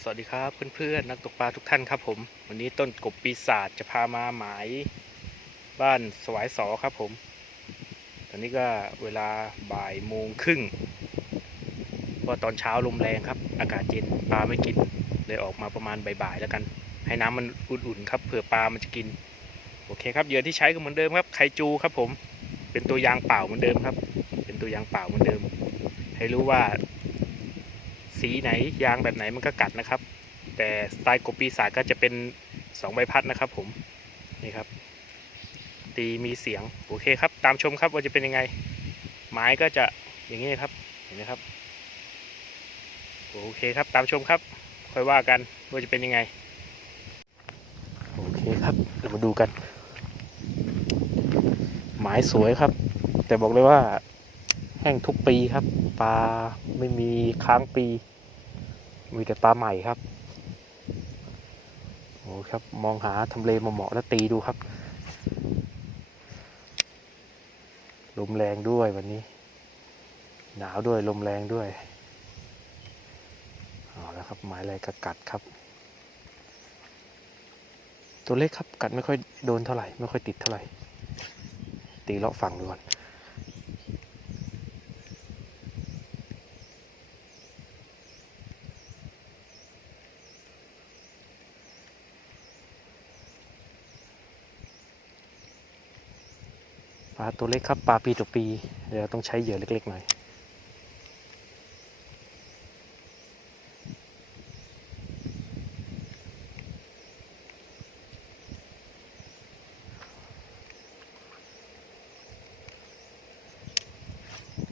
สวัสดีครับเพื่อนๆนักตกปลาทุกท่านครับผม วันนี้ต้นกบปีศาจจะพามาหมายบ้านสวายสอครับผม ตอนนี้ก็เวลาบ่ายโมงครึ่งเพราะตอนเช้าลมแรงครับ อากาศเย็นปลาไม่กิน เลยออกมาประมาณบ่ายๆแล้วกัน ให้น้ำมันอุ่นๆครับเผื่อปลามันจะกิน โอเคครับเหยื่อที่ใช้ก็เหมือนเดิมครับไคจูครับผม เป็นตัวยางเปล่าเหมือนเดิมครับ เป็นตัวยางเปล่าเหมือนเดิม ให้รู้ว่า สีไหนยางแบบไหนมันก็กัดนะครับ แต่สไตล์กบปีศาจก็จะเป็นสองใบพัดนะครับ ผมนี่ครับ ตีมีเสียงโอเคครับ ตามชมครับว่าจะเป็นยังไง ไม้ก็จะอย่างนี้ครับเห็นไหมครับโอเคครับตามชมครับ ค่อยว่ากันว่าจะเป็นยังไงโอเคครับเรามาดูกันไม้สวยครับ แต่บอกเลยว่าแห้งทุกปีครับ ปลาไม่มีค้างปี มีแต่ปลาใหม่ครับโอ้ครับมองหาทำเลมาเหมาะแล้วตีดูครับลมแรงด้วยวันนี้ หนาวด้วยลมแรงด้วยเอาแล้วครับหมายอะไรกกัดครับ ตัวเล็กครับกัดไม่ค่อยโดนเท่าไหร่ ไม่ค่อยติดเท่าไหร่ ตีเลาะฝั่งดูก่อนาตัวเล็กครับปลาปีต่อปี เดี๋ยวต้องใช้เหยื่อเล็กๆหน่อย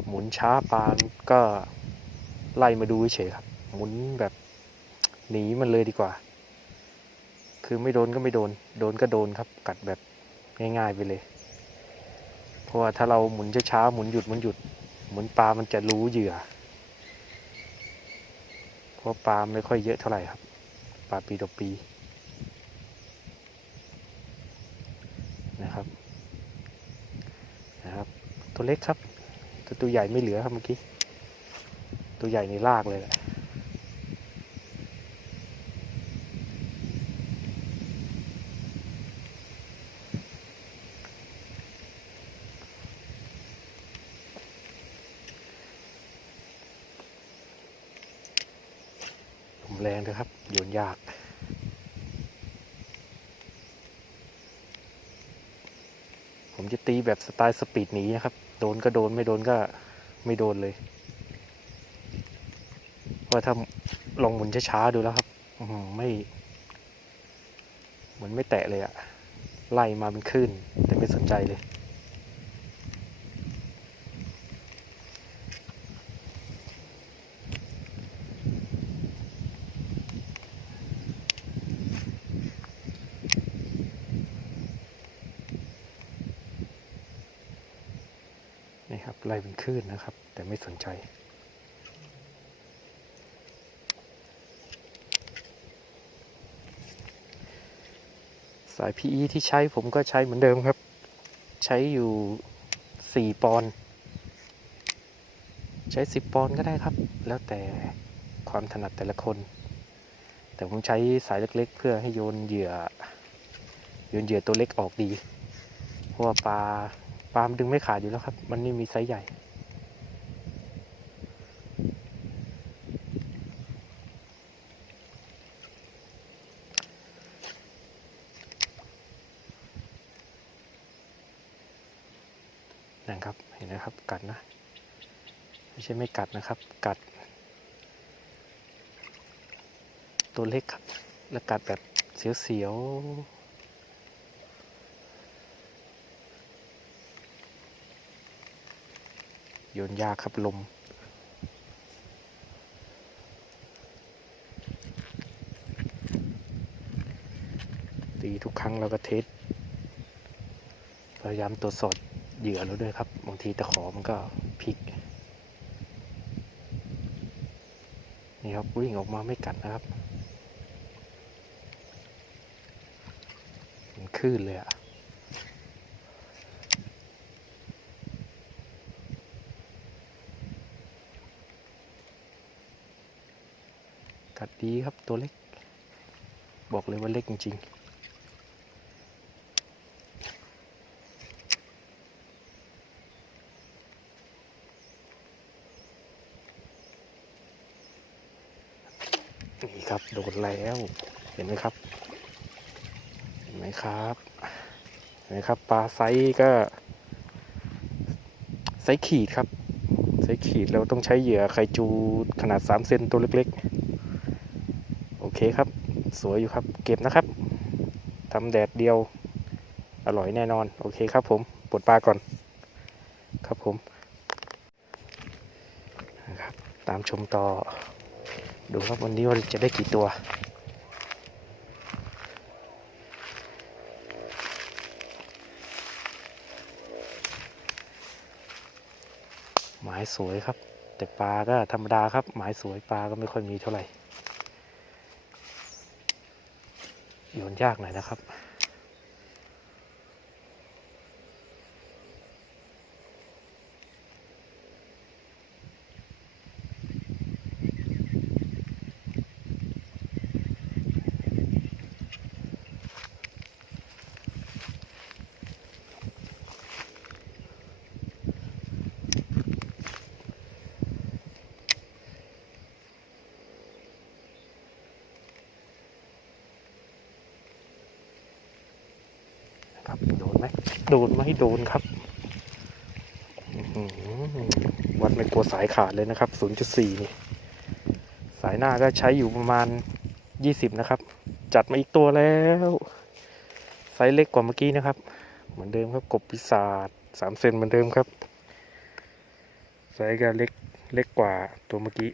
หมุนช้าปลาก็ไล่มาดูเฉยครับ หมุนแบบหนีมันเลยดีกว่า คือไม่โดนก็ไม่โดน โดนก็โดนครับ กัดแบบง่ายๆไปเลย ราะว่าถ้าเราหมุนช้าๆหมุนหยุดหมุนหยุดหมุนปลามันจะรู้เหยื่อเพราะปลาไม่ค่อยเยอะเท่าไหร่ครับ ปลาปีต่อปีนะครับนะครับ ตัวเล็กครับ ตัวตัวใหญ่ไม่เหลือครับเมื่อกี้ ตัวใหญ่ในลากเลยแหละ ลมแรงนะครับโยากผมจะตีแบบสไตล์สปีดหนีนะครับ โดนก็โดนไม่โดนก็ไม่โดนเลยเพราะถ้าลองหมุนช้าๆดูแล้วครับอื้อหือไม่ เหมือนไม่แตะเลยอะไล่มาเป็นคลื่นแต่ไม่สนใจเลย นี่ คลื่นนะครับ แต่ไม่สนใจ สาย PE ที่ใช้ผมก็ใช้เหมือนเดิมครับ ใช้อยู่ 4 ปอน ใช้ 10 ปอนก็ได้ครับ แล้วแต่ความถนัดแต่ละคน แต่ผมใช้สายเล็กๆ เพื่อให้โยนเหยื่อ โยนเหยื่อตัวเล็กออกดี เพราะว่าปลาปลามันดึงไม่ขาดอยู่แล้วครับ มันนี่มีไซส์ใหญ่ นะครับ เห็นนะครับ กัดนะ ไม่ใช่ไม่กัดนะครับ กัด ตัวเล็กครับ แล้วกัดแบบเสียวๆโยนยากครับลม ตีทุกครั้งเราก็เทสพยายามตรวจสอบเหยื่อเราด้วยครับ บางทีตะขอมันก็พลิก นี่ครับวิ่งออกมาไม่กัดนะครับมันคลื่นเลยอะกกัดดีครับตัวเล็ก บอกเลยว่าเล็กจริงๆ นี่ครับ โดนแล้วเห็นไหมครับ เห็นไหมครับเห็นไหมครับปลาไซก็ไซขีดครับไซขีดเราต้องใช้เหยื่อไคจูขนาด 3 เซนตัวเล็กๆ โอเคครับ สวยอยู่ครับ เก็บนะครับทำแดดเดียว อร่อยแน่นอน โอเคครับผมปลดปลาก่อน ครับผมนะครับ ตามชมต่อ ดูครับวันนี้ว่าจะได้กี่ตัว หมายสวยครับ แต่ปลาก็ธรรมดาครับ หมายสวยปลาก็ไม่ค่อยมีเท่าไหร่โยนยากหน่อยนะครับ โดนไหมโดนไหมโดนครับวัดไม่กลัวสายขาดเลยนะครับ 0.4 นี่ สายหน้าก็ใช้อยู่ประมาณ 20 นะครับ จัดมาอีกตัวแล้ว ไซส์เล็กกว่าเมื่อกี้นะครับ เหมือนเดิมครับกบปีศาจ3เซนเหมือนเดิมครับ ไซส์ก็เล็กเล็กกว่าตัวเมื่อกี้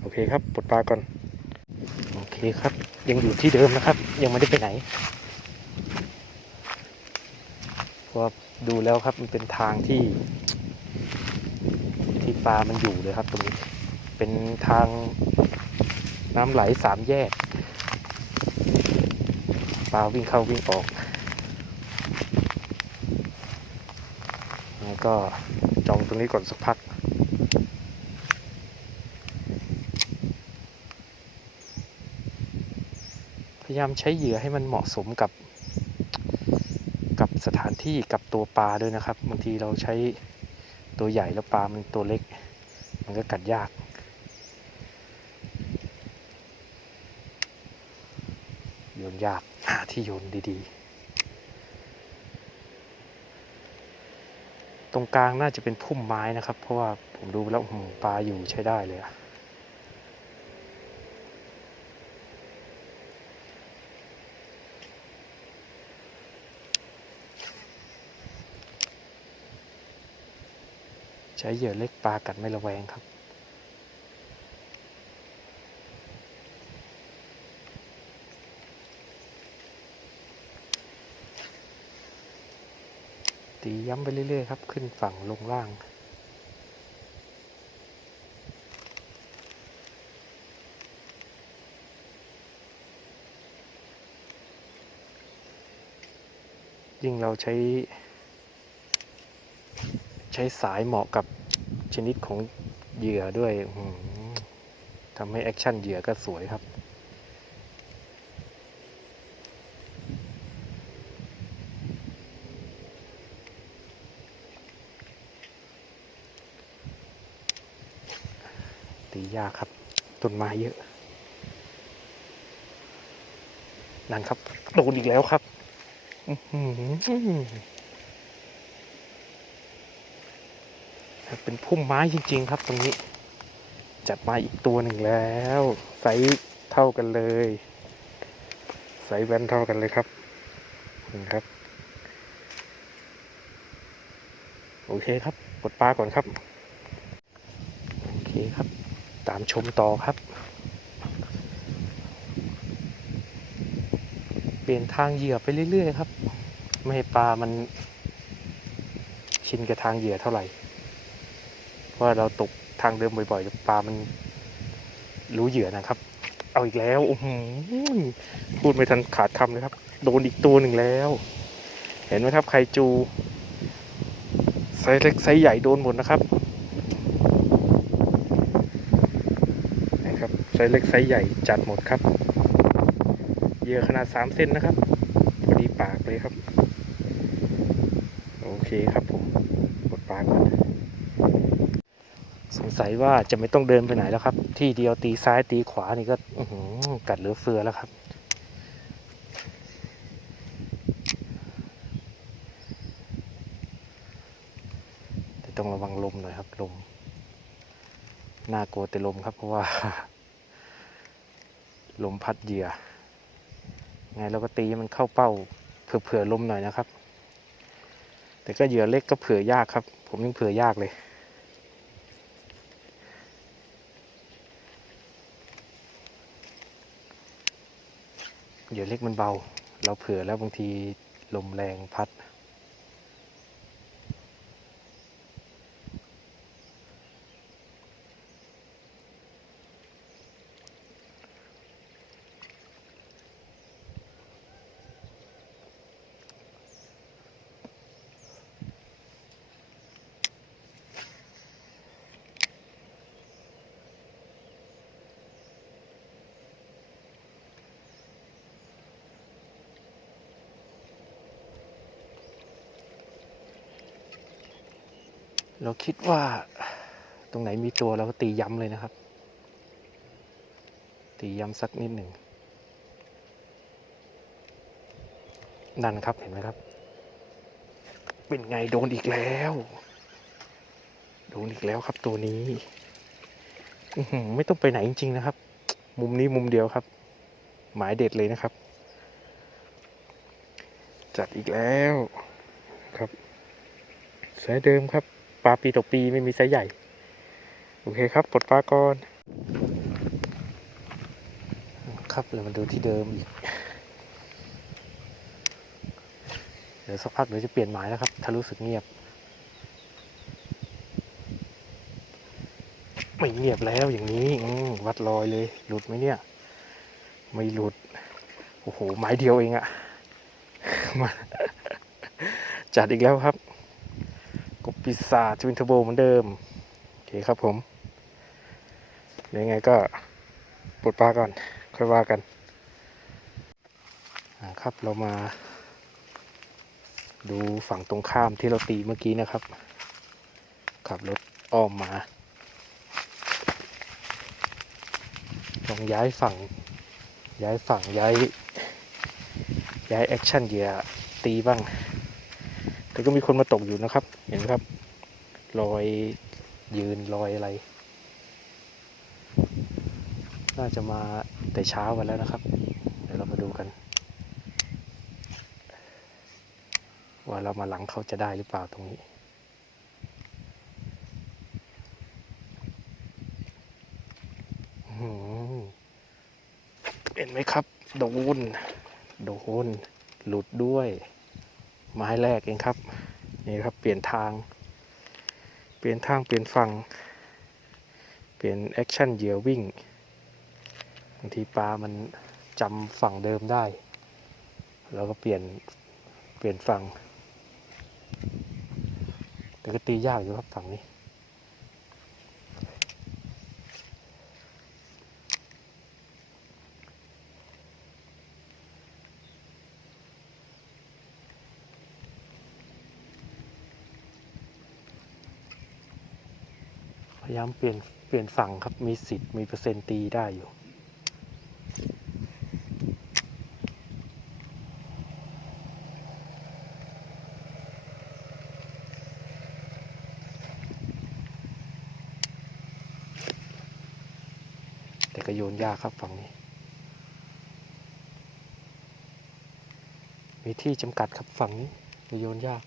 โอเคครับปลดปลาก่อน โอเคครับ ยังอยู่ที่เดิมนะครับ ยังไม่ได้ไปไหน เพราะว่า ดูแล้วครับมันเป็นทางที่ที่ปลามันอยู่เลยครับตรงนี้ เป็นทางน้ำไหลสามแยก ปลาวิ่งเข้าวิ่งออกแล้วก็จองตรงนี้ก่อนสักพักพยายามใช้เหยื่อให้มันเหมาะสมกับกับ สถานที่กับตัวปลาด้วยนะครับบางทีเราใช้ตัวใหญ่แล้วปลามันตัวเล็ก มันก็กัดยาก โยนยากหาที่โยนดีๆ ตรงกลางน่าจะเป็นพุ่มไม้นะครับ เพราะว่าผมดูแล้วหือปลาอยู่ใช้ได้เลยอะ ใช้เหยื่อเล็กปลากัดไม่ระแวงครับ ตีย้ำไปเรื่อยๆครับ ขึ้นฝั่งลงล่างยิ่งเราใช้ ใช้สายเหมาะกับ ชนิดของเหยื่อด้วยทำให้แอคชั่นเหยื่อก็สวยครับตียากครับต้นไม้เยอะ นั่นครับโดนอีกแล้วครับ อือหือ เป็นพุ่มไม้จริง ๆ ครับตรงนี้ จัดมาอีกตัวหนึ่งแล้วไซส์เท่ากันเลยไซส์แว่นเท่ากันเลยครับนี่ครับ โอเคครับกดปลาก่อนครับ โอเคครับ ตามชมต่อครับ เปลี่ยนทางเหยื่อไปเรื่อย ๆ ครับ ไม่ให้ปลามันชินกับทางเหยื่อเท่าไหร่ ว่าเราตกทางเดิมบ่อยๆปลามันรู้เหยื่อนะครับ เอาอีกแล้วพูดไม่ทันขาดคำเลยครับ โดนอีกตัวหนึ่งแล้ว เห็นไหมครับไคจูไซส์เล็กไซส์ใหญ่โดนหมดนะครับนะครับไซส์เล็กไซส์ใหญ่จัดหมดครับเหยื่อขนาดสามเซนนะครับพอดีปากเลยครับ โอเคครับผมกดปากก่อน สงสัยว่าจะไม่ต้องเดินไปไหนแล้วครับ ที่เดียวตีซ้ายตีขวานี่ก็กัดเหลือเฟือแล้วครับ แต่ต้องระวังลมหน่อยครับลมน่ากลัวแต่ลมครับเพราะว่า ลมพัดเหยื่อไงเราก็ตีให้มันเข้าเป้าเผื่อๆลมหน่อยนะครับ แต่ก็เหยื่อเล็กก็เผื่อยากครับ ผมยังเผื่อยากเลย เหยื่อเล็กมันเบา เราเผื่อแล้วบางทีลมแรงพัด เราคิดว่าตรงไหนมีตัวเราก็ตีย้ำเลยนะครับ ตีย้ำสักนิดหนึ่งนั่นครับเห็นไหมครับ เป็นไงโดนอีกแล้ว โดนอีกแล้วครับตัวนี้ไม่ต้องไปไหนจริงๆนะครับ มุมนี้มุมเดียวครับ หมายเด็ดเลยนะครับ จัดอีกแล้วครับสายเดิมครับ ปลาปีต่อปีไม่มีไซส์ใหญ่ โอเคครับปลดปลาก่อนครับเรามาดูที่เดิมอีก เดี๋ยวสักพักเดี๋ยวจะเปลี่ยนหมายแล้วครับถ้ารู้สึกเงียบ ไม่เงียบแล้วอย่างนี้วัดรอยเลย หลุดไหมเนี่ย ไม่หลุด โอ้โห ไม้เดียวเองอะจัดอีกแล้วครับ กบปีศาจวินเทอร์โบเหมือนเดิม โอเคครับผมเดี๋ยวยังไงก็ปลดปลาก่อน ค่อยว่ากันครับเรามา ดูฝั่งตรงข้ามที่เราตีเมื่อกี้นะครับ ขับรถอ้อมมาลองย้ายฝั่ง ย้ายฝั่งย้าย ย้ายแอคชั่นเหยื่อตีบ้าง แต่ก็มีคนมาตกอยู่นะครับ เห็นไหมครับรอยยืนรอยอะไร น่าจะมาแต่เช้ากันแล้วนะครับ เดี๋ยวเรามาดูกัน ว่าเรามาหลังเขาจะได้หรือเปล่าตรงนี้เห็นไหมครับ โดน โดน หลุดด้วย ไม้แรกเองครับ นี่ครับเปลี่ยนทาง เปลี่ยนทางเปลี่ยนฝั่ง เปลี่ยนแอคชั่นเหยื่อวิ่งบางทีปลามันจำฝั่งเดิมได้เราก็เปลี่ยนเปลี่ยนฝั่ง แต่ก็ตียากอยู่ครับฝั่งนี้ ยายามเปลี่ยนเปลี่ยนฝั่งครับ มีสิทธิ์มีเปอร์เซ็นต์ตีได้อยู่ แต่ก็โยนยากครับฝั่งนี้ มีที่จำกัดครับฝั่งนี้โยนยาก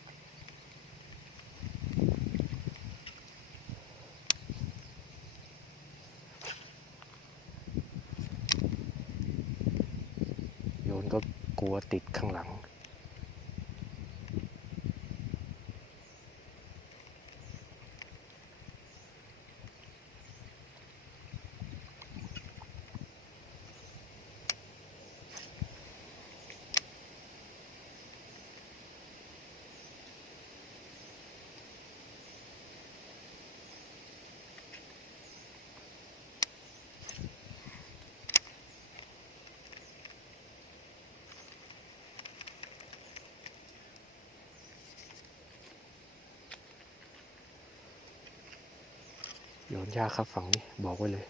โยนก็กลัวติดข้างหลัง อ โยนยากครับฝั่งนี้บอกไว้เลย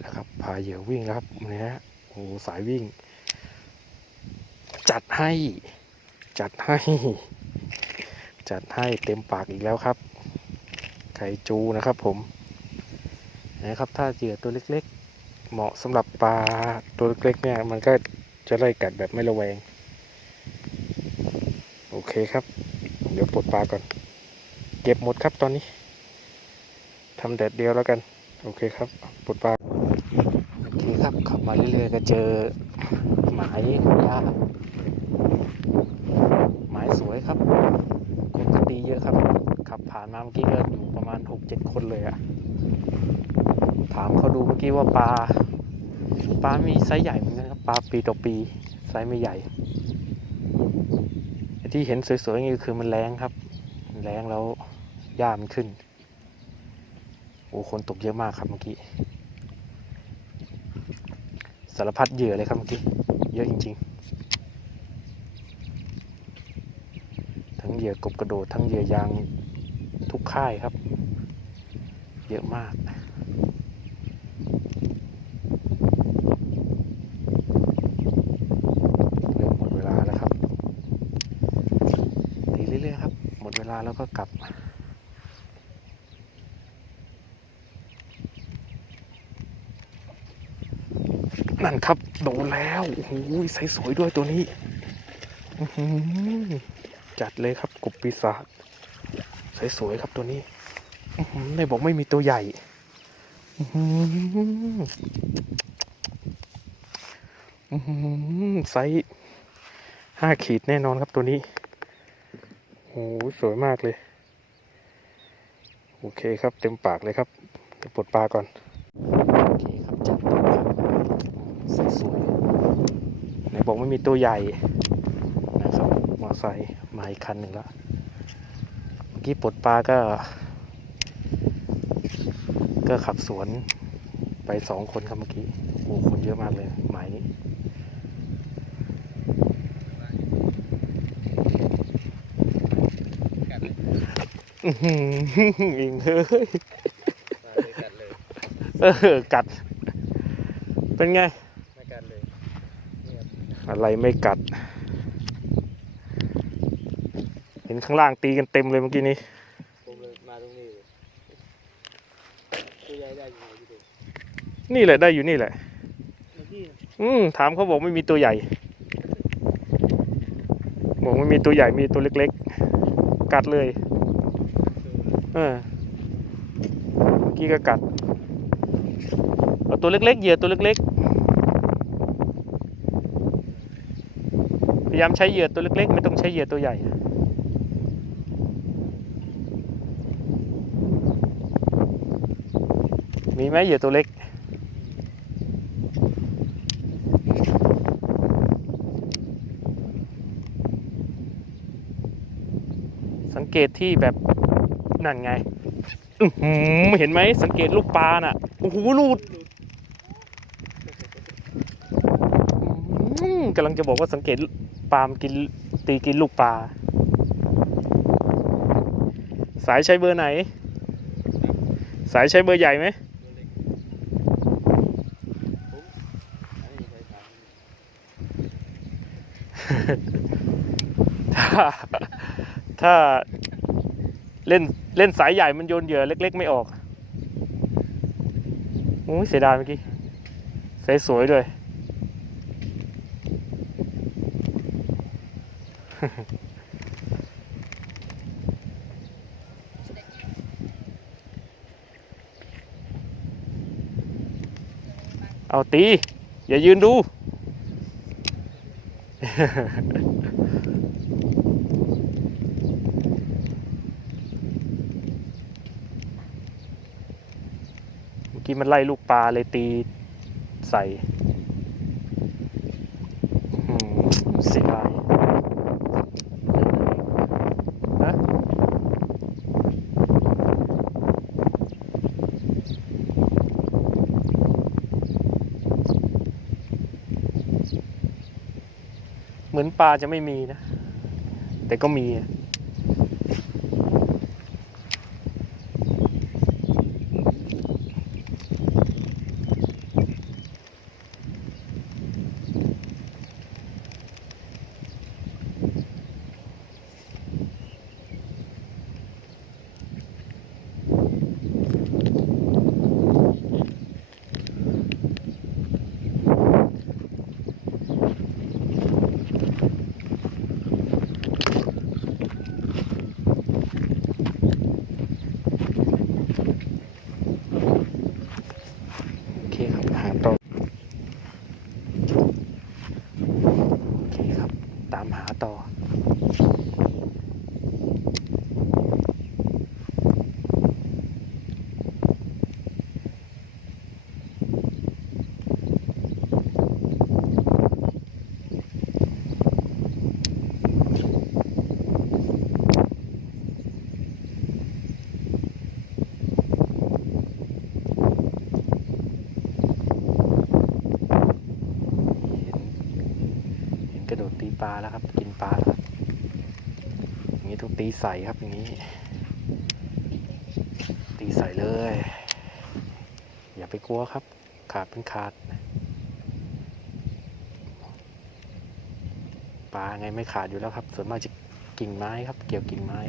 แล้วครับ พาเหยื่อวิ่งแล้วครับนี่ฮะโอ้สายวิ่ง จัดให้ จัดให้ จัดให้เต็มปากอีกแล้วครับไก่จูนะครับผมนะครับถ้าเหยื่อตัวเล็ก ๆ เหมาะสำหรับปลาตัวเล็กๆเนี่ยมันก็จะไล่กัดแบบไม่ระแวง โอเคครับ เดี๋ยวปลดปลาก่อน เก็บหมดครับตอนนี้ทำแดดเดียวแล้วกัน โอเคครับปลดปลาโอเคครับขับ มาเรื่อยๆก็เจอหมายของย่าหมายสวยครับ คนก็ตีเยอะครับ ขับผ่านมาเมื่อกี้ก็อยู่ประมาณหกเจ็ดคนเลยอะถามเขาดูเมื่อกี้ว่าปลาปลา มีไซส์ใหญ่เหมือนกันครับ ปลาปีต่อปีไซส์ไม่ใหญ่ ที่เห็นสวยๆอย่างนี้คือมันแรงครับ แรงแล้วหญ้ามันขึ้น โอ้ คนตกเยอะมากครับเมื่อกี้ารพัดเหยื่อเลยครับเมื่อกี้เยอะจริง ๆ ทั้งเหยื่อกบกระโดดทั้งเหยื่อยางทุกค่ายครับ เยอะมากเริ่มหมดเวลาแล้วครับตีเรื่อยๆครับ หมดเวลาแล้วก็กลับ นั่นครับ โดนแล้วโอ้โหใสสวยด้วยตัวนี้จัดเลยครับกบปีศาจใสสวยครับตัวนี้อื้บอกไม่มีตัวใหญ่ไซส์ห้าขีดแน่นอนครับตัวนี้โอ้โหสวยมากเลย โอเคครับเต็มปากเลยครับปลดปลาก่อน โอเคครับจัดตัวครับสวยๆไหน บอกไม่มีตัวใหญ่นะครับมอไซค์มาอีกคันหนึ่งแล้วเมื่อกี้ปลดปลาก็ ก็ขับสวนไปสองคนครับเมื่อกี้โอ้คนเยอะมากเลยหมายนี้อืมอิงเฮ้ยมาเลยกัดเลยเออกัด เป็นไง ไม่กัดเลยนี่ครับ อะไรไม่กัด เห็นข้างล่างตีกันเต็มเลยเมื่อกี้นี้ผมเลยมาตรงนี้ตัวใหญ่ได้ยังไงพี่ดูนี่แหละได้อยู่นี่แหละอือกี้อืมถามเขาบอกไม่มีตัวใหญ่บอกไม่มีตัวใหญ่มีตัวเล็กๆ กัดเลยเออเมื่อกี้ก็กัดเอาตัวเล็กๆเหยื่อตัวเล็กๆ พยายามใช้เหยื่อตัวเล็กๆ ไม่ต้องใช้เหยื่อตัวใหญ่ มีไหมเหยื่อตัวเล็ก สังเกตที่แบบนั่นไงหือเห็นไหมสังเกตลูกปลาน่ะ โอ้โหลูดกำลังจะบอกว่าสังเกต ปลามกินตีกินลูกปลา สายใช้เบอร์ไหน สายใช้เบอร์ใหญ่ไหมตัวเล็กผมอันนี้ใช้สามถ้าถ้าเล่นเล่นสายใหญ่มันโยนเหยื่อเล็ก ๆ ไม่ออกโอ้ยเสียดายเมื่อกี้สายสวยด้วย เอาตี อย่ายืนดู เมื่อกี้มันไล่ลูกปลาเลยตีใส่อื้อหือเสียดายฮะเหมือน ปลาจะไม่มีนะ แต่ก็มีอะ โอเคครับหาต่อโอเคครับ ตามหาต่อ เห็นเห็น กระโดดตีปลาแล้วครับ กินปลาแล้วครับอย่างนี้ต้องตีใส่ครับอย่างนี้ ตีใส่เลย อย่าไปกลัวครับ ขาดเป็นขาด ปลาไงไม่ขาดอยู่แล้วครับ ส่วนมากจะกิ่งไม้ครับ เกี่ยวกิ่งไม้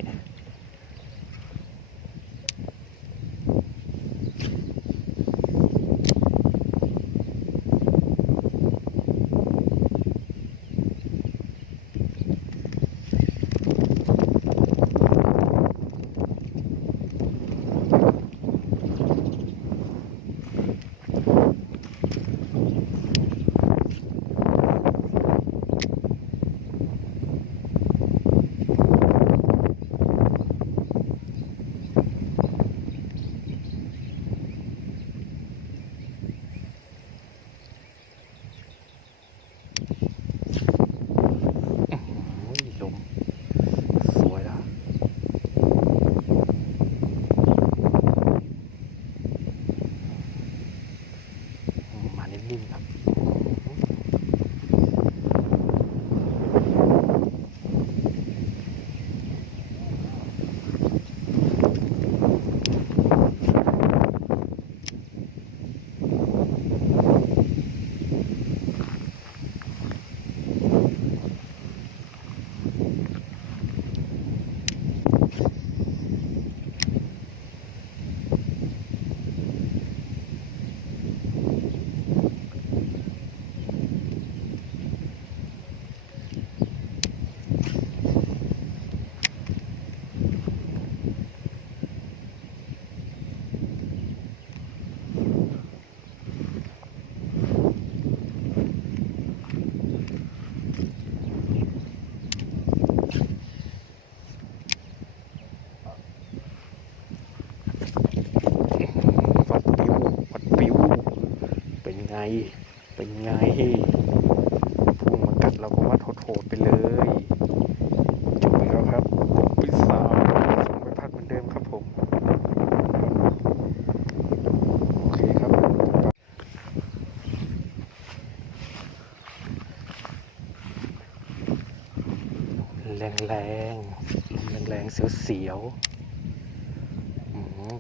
เสียวๆ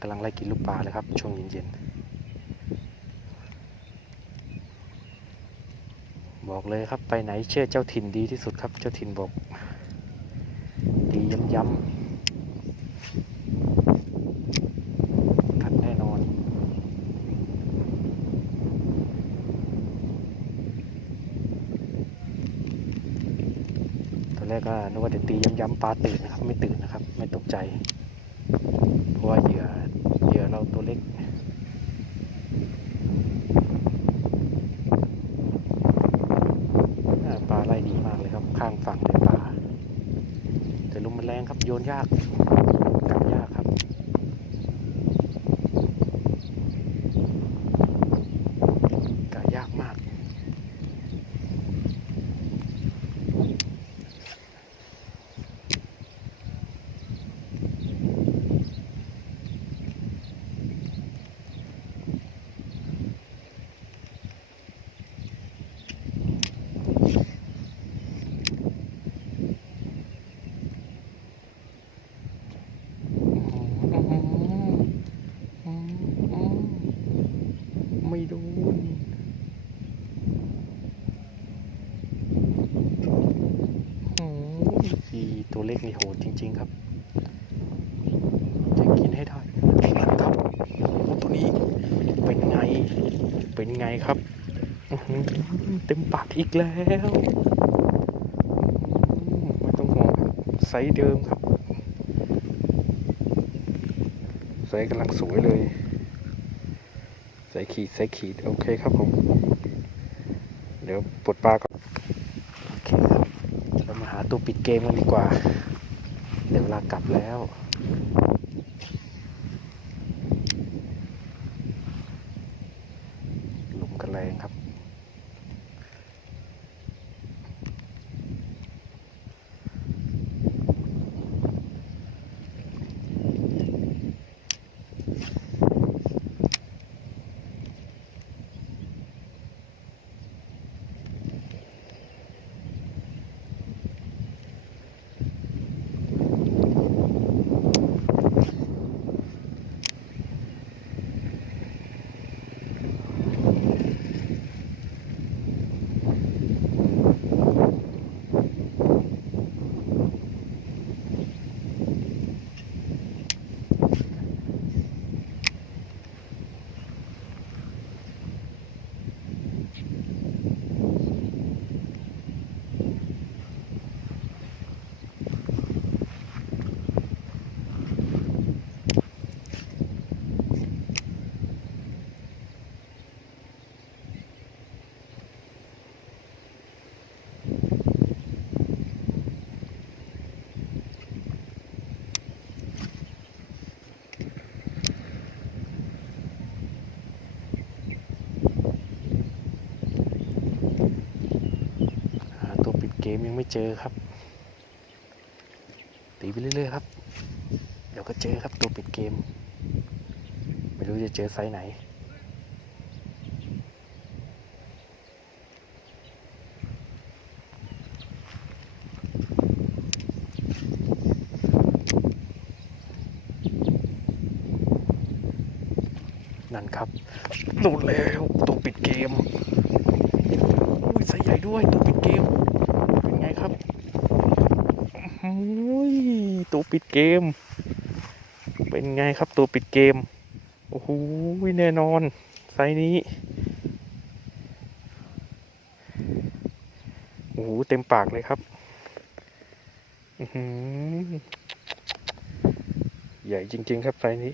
กำลังไล่กินลูกปลาเลยครับ ช่วงเย็นๆ บอกเลยครับไปไหนเชื่อเจ้าถิ่นดีที่สุดครับ เจ้าถิ่นบอก ดีย้ำๆกัดแน่นอน ตอนแรกก็นึกว่าจะตีย้ำๆปลาตื่นนะครับ ไม่ตื่นนะครับ ไม่ตกใจ เพราะว่าเหยื่อเหยื่อเราตัวเล็กปลาไล่ดีมากเลยครับ ข้างฝั่งเลยปลาแต่ลมมันแรงครับโยนยากกัดยากครับ กะยากมาก ไม่โดนโอ้ยอีตัวเล็กนี่โหดจริง ๆ ครับ จะกินให้ได้นั่นครับตัวนี้เป็นไง เป็นไงครับ เต็มปากอีกแล้วไม่ต้องห่วงครับไซส์เดิมครับไซส์กำลังสวยเลยใส่ขีดใส่ขีด โอเคครับผม เดี๋ยวปลดปลาก่อน โอเคครับ เรามาหาตัว ปิดเกมกันดีกว่า เดี๋ยวเวลากลับแล้ว มยังไม่เจอครับ ตีไปเรื่อยๆครับ เดี๋ยวก็เจอครับตัวปิดเกม ไม่รู้จะเจอไซส์ไหน นั่นครับโดนแล้วตัวปิดเกมโอ้ยไซส์ใหญ่ด้วยตัวปิดเกม เป็นไงครับโอ้ยตัว ปิดเกม เป็นไงครับตัวปิดเกม โอ้โหแน่นอน ไซนี้ โอ้โหเต็มปากเลยครับอื้อหือใหญ่จริง ๆ ครับไซนี้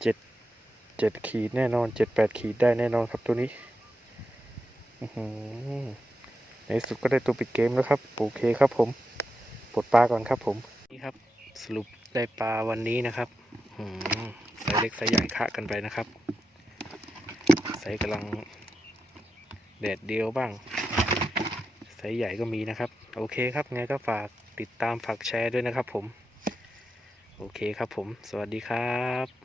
เจ็ดเจ็ดขีดแน่นอนเจ็ดแปดขีดได้แน่นอนครับตัวนี้ในสุดก็ได้ตัวปิดเกมแล้วครับ โอเคครับผม ปลดปลาก่อนครับผม นี่ครับสรุปได้ปลาวันนี้นะครับไซส์เล็กไซส์ใหญ่คะกันไปนะครับไซส์กำลังแดดเดียวบ้างไซส์ใหญ่ก็มีนะครับ โอเคครับไงก็ฝากติดตามฝากแชร์ด้วยนะครับผม โอเคครับผม สวัสดีครับ